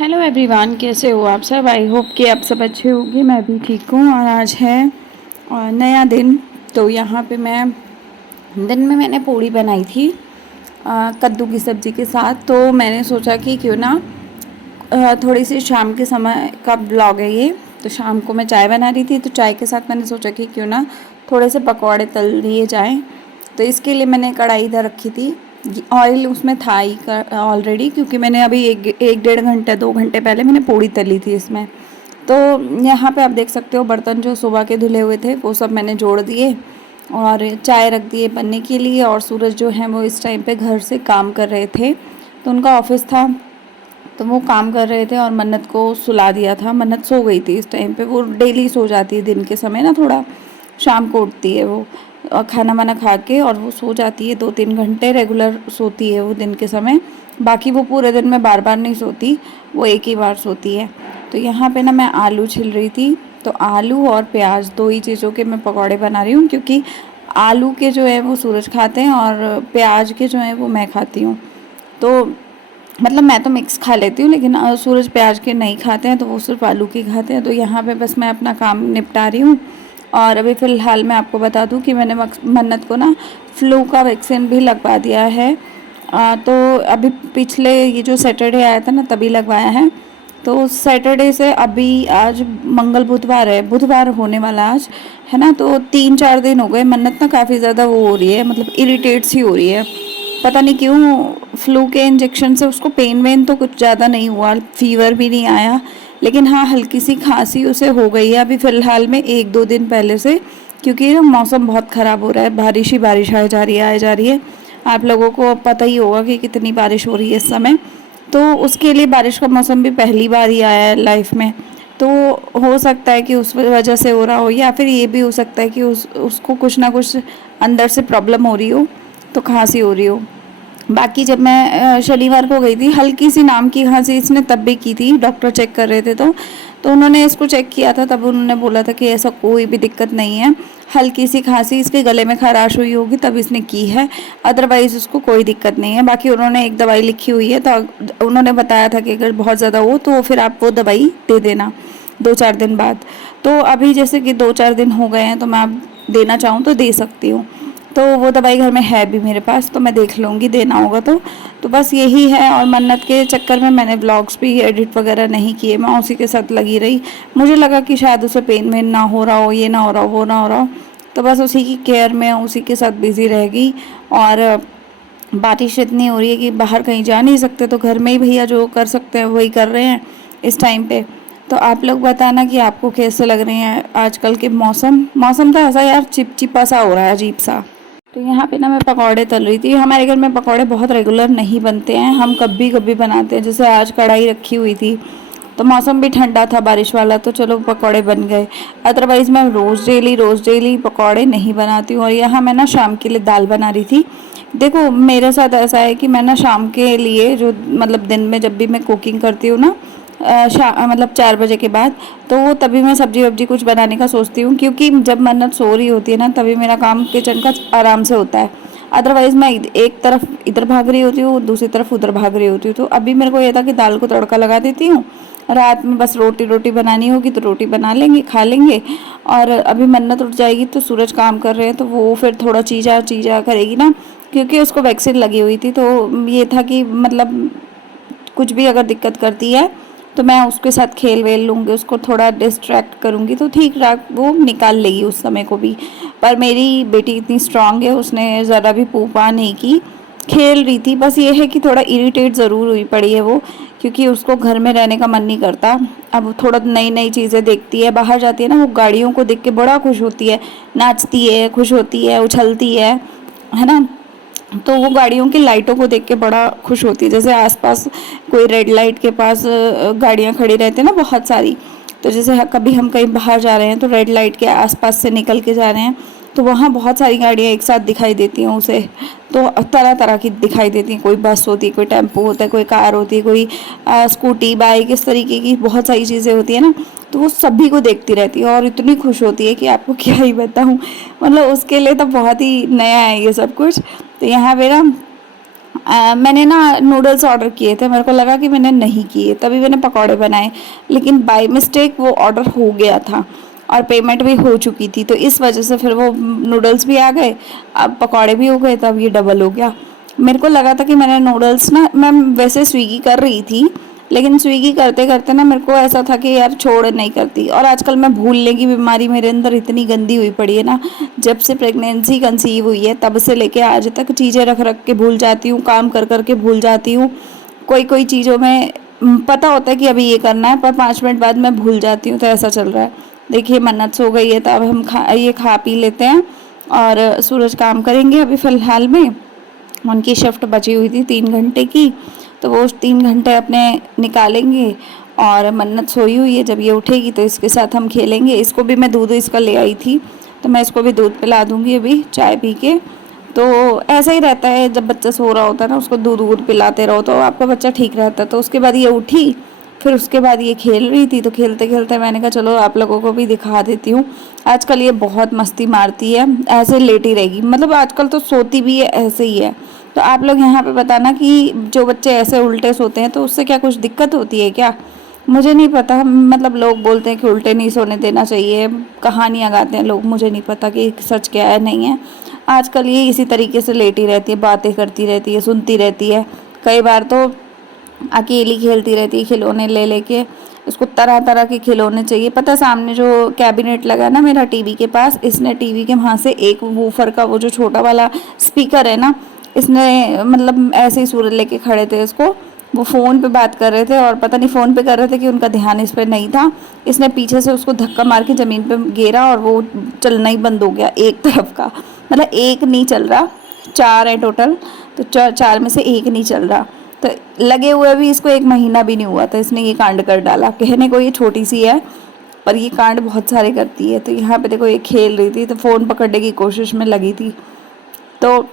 Hello everyone, कैसे हो आप सब। आई होप कि आप सब अच्छे होंगे। मैं भी ठीक हूँ। और आज है नया दिन। तो यहाँ पे दिन में मैंने पूड़ी बनाई थी कद्दू की सब्ज़ी के साथ। तो मैंने सोचा कि क्यों ना थोड़ी सी शाम के समय का ब्लॉग है ये। तो शाम को मैं चाय बना रही थी, तो चाय के साथ मैंने सोचा कि क्यों ना थोड़े से पकौड़े तल लिए जाएँ। तो इसके लिए मैंने कढ़ाई इधर रखी थी। ऑयल उसमें था ही ऑलरेडी, क्योंकि मैंने अभी एक डेढ़ घंटे 2 घंटे पहले मैंने पूड़ी तली थी इसमें। तो यहाँ पे आप देख सकते हो बर्तन जो सुबह के धुले हुए थे वो सब मैंने जोड़ दिए और चाय रख दिए बनने के लिए। और सूरज जो है वो इस टाइम पे घर से काम कर रहे थे, तो उनका ऑफिस था, तो वो काम कर रहे थे। और मन्नत को सुला दिया था। मन्नत सो गई थी इस टाइम पे। वो डेली सो जाती है दिन के समय ना, थोड़ा शाम को उठती है वो और खाना वाना खा के, और वो सो जाती है 2-3 घंटे रेगुलर सोती है वो दिन के समय। बाकी वो पूरे दिन में बार बार नहीं सोती, वो एक ही बार सोती है। तो यहाँ पे ना मैं आलू छिल रही थी। तो आलू और प्याज दो ही चीज़ों के मैं पकौड़े बना रही हूँ, क्योंकि आलू के जो है वो सूरज खाते हैं और प्याज के जो है वो मैं खाती हूँ। तो मतलब मैं तो मिक्स खा लेती हूँ, लेकिन सूरज प्याज के नहीं खाते हैं, तो वो सिर्फ आलू की खाते हैं। तो यहाँ पे बस मैं अपना काम निपटा रही हूँ। और अभी फ़िलहाल मैं आपको बता दूँ कि मैंने मन्नत को ना फ्लू का वैक्सीन भी लगवा दिया है। तो अभी पिछले ये जो सैटरडे आया था ना तभी लगवाया है। तो सैटरडे से अभी आज मंगल बुधवार है, बुधवार होने वाला आज है ना। तो 3-4 दिन हो गए। मन्नत ना काफ़ी ज़्यादा वो हो रही है, मतलब इरिटेट सी हो रही है, पता नहीं क्यों। फ्लू के इंजेक्शन से उसको पेन वेन तो कुछ ज़्यादा नहीं हुआ, फीवर भी नहीं आया, लेकिन हाँ हल्की सी खांसी उसे हो गई है अभी फ़िलहाल में 1-2 दिन पहले से। क्योंकि ना मौसम बहुत ख़राब हो रहा है, बारिश ही बारिश आ जा रही है। आप लोगों को पता ही होगा कि कितनी बारिश हो रही है इस समय। तो उसके लिए बारिश का मौसम भी पहली बार ही आया है लाइफ में। तो हो सकता है कि उस वजह से हो रहा हो, या फिर ये भी हो सकता है कि उसको कुछ ना कुछ अंदर से प्रॉब्लम हो रही हो, तो खांसी हो रही हो। बाकी जब मैं शनिवार को गई थी, हल्की सी नाम की खांसी इसने तब भी की थी। डॉक्टर चेक कर रहे थे तो उन्होंने इसको चेक किया था, तब उन्होंने बोला था कि ऐसा कोई भी दिक्कत नहीं है। हल्की सी खांसी इसके गले में खराश हुई होगी तब इसने की है, अदरवाइज़ उसको कोई दिक्कत नहीं है। बाकी उन्होंने एक दवाई लिखी हुई है, तो उन्होंने बताया था कि अगर बहुत ज़्यादा हो तो फिर आप वो दवाई दे देना 2-4 दिन बाद। तो अभी जैसे कि 2-4 दिन हो गए हैं, तो मैं अब देना चाहूँ तो दे सकती हूँ। तो वो दवाई घर में है भी मेरे पास, तो मैं देख लूँगी देना होगा तो बस यही है। और मन्नत के चक्कर में मैंने व्लॉग्स भी एडिट वगैरह नहीं किए, मैं उसी के साथ लगी रही। मुझे लगा कि शायद उसे पेन वेन ना हो रहा हो, ये ना हो रहा हो, वो ना हो रहा हो, तो बस उसी की केयर में उसी के साथ बिज़ी रह गई। और बारिश इतनी हो रही है कि बाहर कहीं जा नहीं सकते, तो घर में ही भैया जो कर सकते हैं वही कर रहे हैं इस टाइम पे। तो आप लोग बताना कि आपको कैसे लग रहे हैं आजकल के मौसम तो ऐसा यार चिपचिपा सा हो रहा है, अजीब सा। तो यहाँ पे ना मैं पकौड़े तल रही थी। हमारे घर में पकौड़े बहुत रेगुलर नहीं बनते हैं, हम कभी कभी बनाते हैं। जैसे आज कढ़ाई रखी हुई थी, तो मौसम भी ठंडा था बारिश वाला, तो चलो पकौड़े बन गए। अदरवाइज़ मैं रोज़ डेली पकौड़े नहीं बनाती हूँ। और यहाँ मैं ना शाम के लिए दाल बना रही थी। देखो मेरे साथ ऐसा है कि मैं ना शाम के लिए जो मतलब दिन में जब भी मैं कुकिंग करती हूँ ना, मतलब 4 बजे के बाद, तो वो तभी मैं सब्जी वब्जी कुछ बनाने का सोचती हूँ। क्योंकि जब मन्नत सो रही होती है ना, तभी मेरा काम किचन का आराम से होता है। अदरवाइज़ मैं एक तरफ इधर भाग रही होती हूँ, दूसरी तरफ उधर भाग रही होती हूँ। तो अभी मेरे को ये था कि दाल को तड़का लगा देती हूँ, रात में बस रोटी बनानी होगी तो रोटी बना लेंगे, खा लेंगे। और अभी मन्नत उठ जाएगी तो सूरज काम कर रहे हैं, तो वो फिर थोड़ा चीज़ा चीज़ा करेगी ना, क्योंकि उसको वैक्सीन लगी हुई थी। तो ये था कि मतलब कुछ भी अगर दिक्कत करती है तो मैं उसके साथ खेल वेल लूँगी, उसको थोड़ा डिस्ट्रैक्ट करूँगी, तो ठीक ठाक वो निकाल लेगी उस समय को भी। पर मेरी बेटी इतनी स्ट्रांग है, उसने ज़रा भी पूपा नहीं की, खेल रही थी। बस ये है कि थोड़ा इरिटेट ज़रूर हुई पड़ी है वो, क्योंकि उसको घर में रहने का मन नहीं करता। अब थोड़ा नई नई चीज़ें देखती है, बाहर जाती है ना, वो गाड़ियों को देख के बड़ा खुश होती है, नाचती है, खुश होती है, उछलती है ना। तो वो गाड़ियों की लाइटों को देख के बड़ा खुश होती है। जैसे आसपास कोई रेड लाइट के पास गाड़ियाँ खड़ी रहती है ना बहुत सारी, तो जैसे कभी हम कहीं बाहर जा रहे हैं तो रेड लाइट के आसपास से निकल के जा रहे हैं, तो वहाँ बहुत सारी गाड़ियाँ एक साथ दिखाई देती हैं उसे। तो तरह तरह की दिखाई देती हैं, कोई बस होती है, कोई टेम्पो होता है, कोई कार होती है, कोई स्कूटी बाइक, इस तरीके की बहुत सारी चीज़ें होती है ना। तो वो सभी को देखती रहती है और इतनी खुश होती है कि आपको क्या ही बताऊँ। मतलब उसके लिए तो बहुत ही नया है ये सब कुछ। तो यहाँ पे ना मैंने ना नूडल्स ऑर्डर किए थे, मेरे को लगा कि मैंने नहीं किए, तभी मैंने पकौड़े बनाए, लेकिन बाय मिस्टेक वो ऑर्डर हो गया था और पेमेंट भी हो चुकी थी, तो इस वजह से फिर वो नूडल्स भी आ गए, अब पकौड़े भी हो गए, तब ये डबल हो गया। मेरे को लगा था कि मैंने नूडल्स ना, मैं वैसे स्विगी कर रही थी, लेकिन स्विगी करते करते ना मेरे को ऐसा था कि यार छोड़ नहीं करती, और आजकल मैं भूलने की बीमारी मेरे अंदर इतनी गंदी हुई पड़ी है ना, जब से प्रेगनेंसी कंसीव हुई है तब से लेके आज तक चीज़ें रख रख के भूल जाती हूँ, काम कर कर के भूल जाती हूँ। कोई कोई चीज़ों में पता होता है कि अभी ये करना है, पर 5 मिनट बाद मैं भूल जाती हूँ, तो ऐसा चल रहा है। देखिए मन्नत सो गई है, तो अब हम ये खा पी लेते हैं, और सूरज काम करेंगे अभी फ़िलहाल में। उनकी शिफ्ट बची हुई थी 3 घंटे की, तो वो 3 घंटे अपने निकालेंगे, और मन्नत सोई हुई है, जब ये उठेगी तो इसके साथ हम खेलेंगे। इसको भी मैं दूध इसका ले आई थी, तो मैं इसको भी दूध पिला दूँगी अभी चाय पी के। तो ऐसा ही रहता है, जब बच्चा सो रहा होता है ना, उसको दूध वूध पिलाते रहो तो आपका बच्चा ठीक रहता है। तो उसके बाद ये उठी, फिर उसके बाद ये खेल रही थी, तो खेलते खेलते मैंने कहा चलो आप लोगों को भी दिखा देती हूँ। आजकल ये बहुत मस्ती मारती है, ऐसे लेटी रहेगी, मतलब आजकल तो सोती भी है ऐसे ही है। तो आप लोग यहाँ पे बताना कि जो बच्चे ऐसे उल्टे सोते हैं तो उससे क्या कुछ दिक्कत होती है क्या? मुझे नहीं पता, मतलब लोग बोलते हैं कि उल्टे नहीं सोने देना चाहिए, कहानियाँ गाते हैं लोग, मुझे नहीं पता कि सच क्या है नहीं है। आजकल ये इसी तरीके से लेटी रहती है, बातें करती रहती है, सुनती रहती है, कई बार तो अकेली खेलती रहती है खिलौने ले लेके। उसको तरह तरह के खिलौने चाहिए। पता, सामने जो कैबिनेट लगा है ना मेरा टीवी के पास, इसने टीवी के वहाँ से एक वूफर का वो जो छोटा वाला स्पीकर है ना, इसने मतलब ऐसे ही सूरज लेके खड़े थे इसको, वो फ़ोन पे बात कर रहे थे, और पता नहीं फ़ोन पे कर रहे थे कि उनका ध्यान इस पर नहीं था। इसने पीछे से उसको धक्का मार के ज़मीन पे गिरा, और वो चलना ही बंद हो गया एक तरफ का, मतलब एक नहीं चल रहा, 4 है टोटल, तो 4 में से एक नहीं चल रहा। तो लगे हुए भी इसको 1 महीना भी नहीं हुआ था, इसने ये कांड कर डाला। कहने को ये छोटी सी है, पर ये कांड बहुत सारे करती है। तो यहाँ पे देखो ये खेल रही थी, तो फ़ोन पकड़ने की कोशिश में लगी थी। तो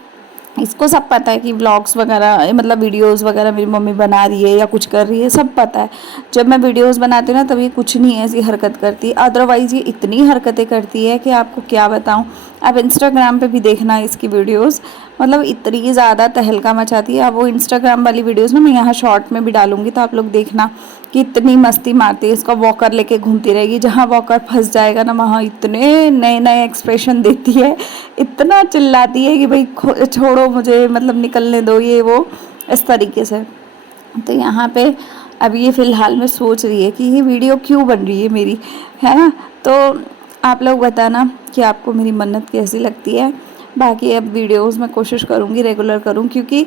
इसको सब पता है कि व्लॉग्स वगैरह, मतलब वीडियोस वगैरह मेरी मम्मी बना रही है या कुछ कर रही है, सब पता है। जब मैं वीडियोस बनाती हूँ ना, तब ये कुछ नहीं ऐसी हरकत करती, अदरवाइज़ ये इतनी हरकतें करती है कि आपको क्या बताऊँ। आप इंस्टाग्राम पे भी देखना इसकी वीडियोस, मतलब इतनी ज़्यादा तहलका मचाती है। अब वो इंस्टाग्राम वाली वीडियोस ना मैं यहाँ शॉर्ट में भी डालूंगी, तो आप लोग देखना कि इतनी मस्ती मारती है। इसका वॉकर लेके घूमती रहेगी, जहाँ वॉकर फंस जाएगा ना वहाँ इतने नए नए एक्सप्रेशन देती है, इतना चिल्लाती है कि भाई छोड़ो मुझे, मतलब निकलने दो, ये वो इस तरीके से। तो यहाँ पे अब ये फ़िलहाल में सोच रही है कि ये वीडियो क्यों बन रही है मेरी, है ना। तो आप लोग बताना कि आपको मेरी मन्नत कैसी लगती है। बाकी अब वीडियोस मैं कोशिश करूँगी रेगुलर करूँ, क्योंकि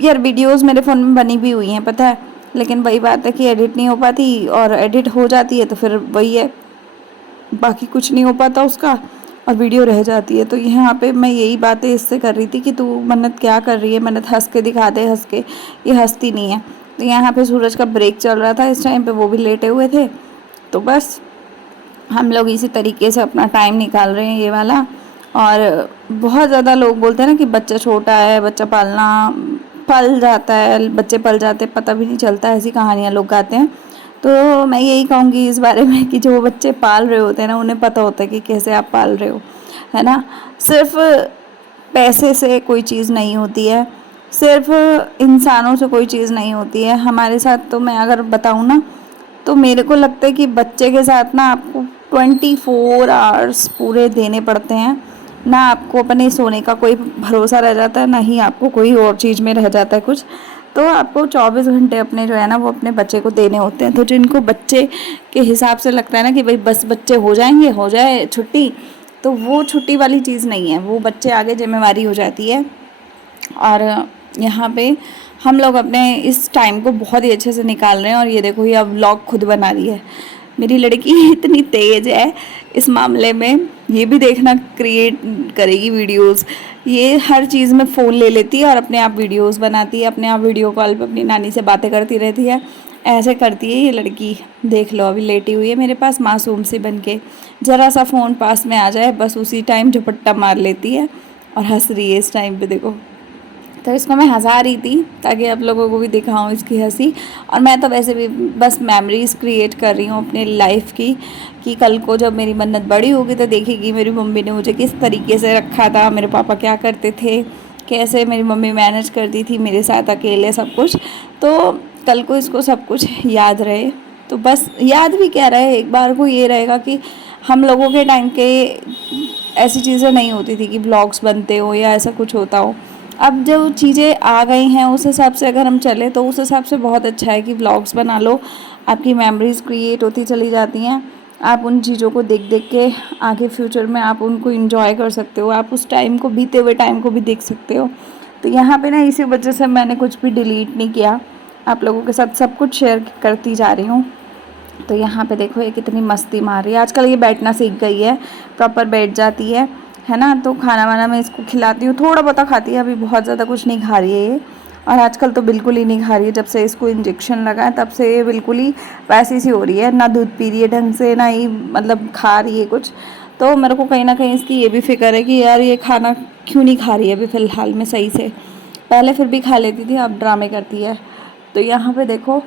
यार वीडियोस मेरे फ़ोन में बनी भी हुई हैं पता है, लेकिन वही बात है कि एडिट नहीं हो पाती, और एडिट हो जाती है तो फिर वही है, बाकी कुछ नहीं हो पाता उसका, और वीडियो रह जाती है। तो यहाँ पे मैं यही बातें इससे कर रही थी कि तू मन्नत क्या कर रही है, मन्नत हंस के दिखा दे, हंस के, ये हंसती नहीं है। तो यहाँ पे सूरज का ब्रेक चल रहा था इस टाइम पे, वो भी लेटे हुए थे, तो बस हम लोग इसी तरीके से अपना टाइम निकाल रहे हैं ये वाला। और बहुत ज़्यादा लोग बोलते हैं ना कि बच्चा छोटा है, बच्चा पालना, पल जाता है, बच्चे पल जाते पता भी नहीं चलता, ऐसी कहानियाँ लोग गाते हैं। तो मैं यही कहूँगी इस बारे में कि जो बच्चे पाल रहे होते हैं ना, उन्हें पता होता है कि कैसे आप पाल रहे हो, है ना। सिर्फ पैसे से कोई चीज़ नहीं होती है, सिर्फ इंसानों से कोई चीज़ नहीं होती है। हमारे साथ तो मैं अगर बताऊँ ना, तो मेरे को लगता है कि बच्चे के साथ ना आपको 24 आवर्स पूरे देने पड़ते हैं। ना आपको अपने सोने का कोई भरोसा रह जाता है, ना ही आपको कोई और चीज़ में रह जाता है कुछ। तो आपको 24 घंटे अपने जो है ना वो अपने बच्चे को देने होते हैं। तो जिनको बच्चे के हिसाब से लगता है ना कि भाई बस बच्चे हो जाएंगे, हो जाए छुट्टी, तो वो छुट्टी वाली चीज़ नहीं है, वो बच्चे आगे जिम्मेवारी हो जाती है। और यहाँ पे हम लोग अपने इस टाइम को बहुत ही अच्छे से निकाल रहे हैं। और ये देखो ये अब व्लॉग खुद बना रही है मेरी लड़की, इतनी तेज़ है इस मामले में। ये भी देखना क्रिएट करेगी वीडियोस, ये हर चीज़ में फ़ोन ले लेती है और अपने आप वीडियोस बनाती है, अपने आप वीडियो कॉल पे अपनी नानी से बातें करती रहती है, ऐसे करती है ये लड़की। देख लो अभी लेटी हुई है मेरे पास मासूम सी बन के, ज़रा सा फ़ोन पास में आ जाए बस उसी टाइम झपट्टा मार लेती है और हंस रही है इस टाइम पे देखो। तो इसको मैं हंसा रही थी ताकि आप लोगों को भी दिखाऊं इसकी हंसी। और मैं तो वैसे भी बस मेमोरीज़ क्रिएट कर रही हूँ अपने लाइफ की, कि कल को जब मेरी मन्नत बड़ी होगी तो देखेगी मेरी मम्मी ने मुझे किस तरीके से रखा था, मेरे पापा क्या करते थे, कैसे मेरी मम्मी मैनेज करती थी मेरे साथ अकेले सब कुछ। तो कल को इसको सब कुछ याद रहे, तो बस याद भी क्या रहे, एक बार को ये रहेगा कि हम लोगों के टाइम के ऐसी चीज़ें नहीं होती थी कि ब्लॉग्स बनते हो या ऐसा कुछ होता हो। अब जो चीज़ें आ गई हैं उस हिसाब से अगर हम चले तो उस हिसाब से बहुत अच्छा है कि व्लॉग्स बना लो, आपकी मेमोरीज़ क्रिएट होती चली जाती हैं। आप उन चीज़ों को देख देख के आगे फ्यूचर में आप उनको इंजॉय कर सकते हो, आप उस टाइम को, बीते हुए टाइम को भी देख सकते हो। तो यहाँ पे ना इसी वजह से मैंने कुछ भी डिलीट नहीं किया, आप लोगों के साथ सब कुछ शेयर करती जा रही हूँ। तो यहाँ पे देखो ये कितनी मस्ती मार रही है, आजकल ये बैठना सीख गई है, प्रॉपर बैठ जाती है ना। तो खाना वाना मैं इसको खिलाती हूँ, थोड़ा बहुत खाती है, अभी बहुत ज़्यादा कुछ नहीं खा रही है ये। और आजकल तो बिल्कुल ही नहीं खा रही है, जब से इसको इंजेक्शन लगा है तब से ये बिल्कुल ही वैसी सी हो रही है, ना दूध पी रही है ढंग से, ना ही मतलब खा रही है कुछ। तो मेरे को कहीं ना कहीं इसकी ये भी फिक्र है कि यार ये खाना क्यों नहीं खा रही है अभी फ़िलहाल में सही से। पहले फिर भी खा लेती थी, अब ड्रामे करती है। तो यहाँ पे देखो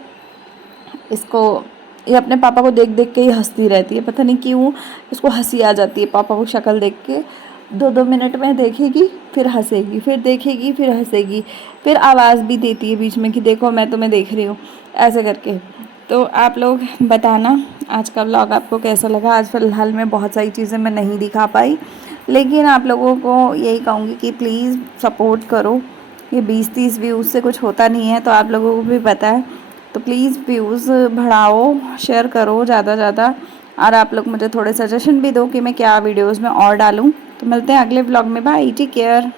इसको, ये अपने पापा को देख देख के ही हंसती रहती है, पता नहीं क्यों इसको हंसी आ जाती है पापा को शक्ल देख के। 2-2 मिनट में देखेगी फिर हंसेगी, फिर देखेगी फिर हंसेगी, फिर आवाज़ भी देती है बीच में कि देखो मैं तुम्हें देख रही हूँ, ऐसे करके। तो आप लोग बताना आज का व्लॉग आपको कैसा लगा। आज फ़िलहाल में बहुत सारी चीज़ें मैं नहीं दिखा पाई, लेकिन आप लोगों को यही कहूँगी कि प्लीज़ सपोर्ट करो। ये 20-30 व्यूज़ से कुछ होता नहीं है, तो आप लोगों को भी पता है। तो प्लीज़ व्यूज़ बढ़ाओ, शेयर करो ज़्यादा ज़्यादा, और आप लोग मुझे थोड़े सजेशन भी दो कि मैं क्या वीडियोस में और डालूँ। तो मिलते हैं अगले व्लॉग में, बाय, टेक केयर।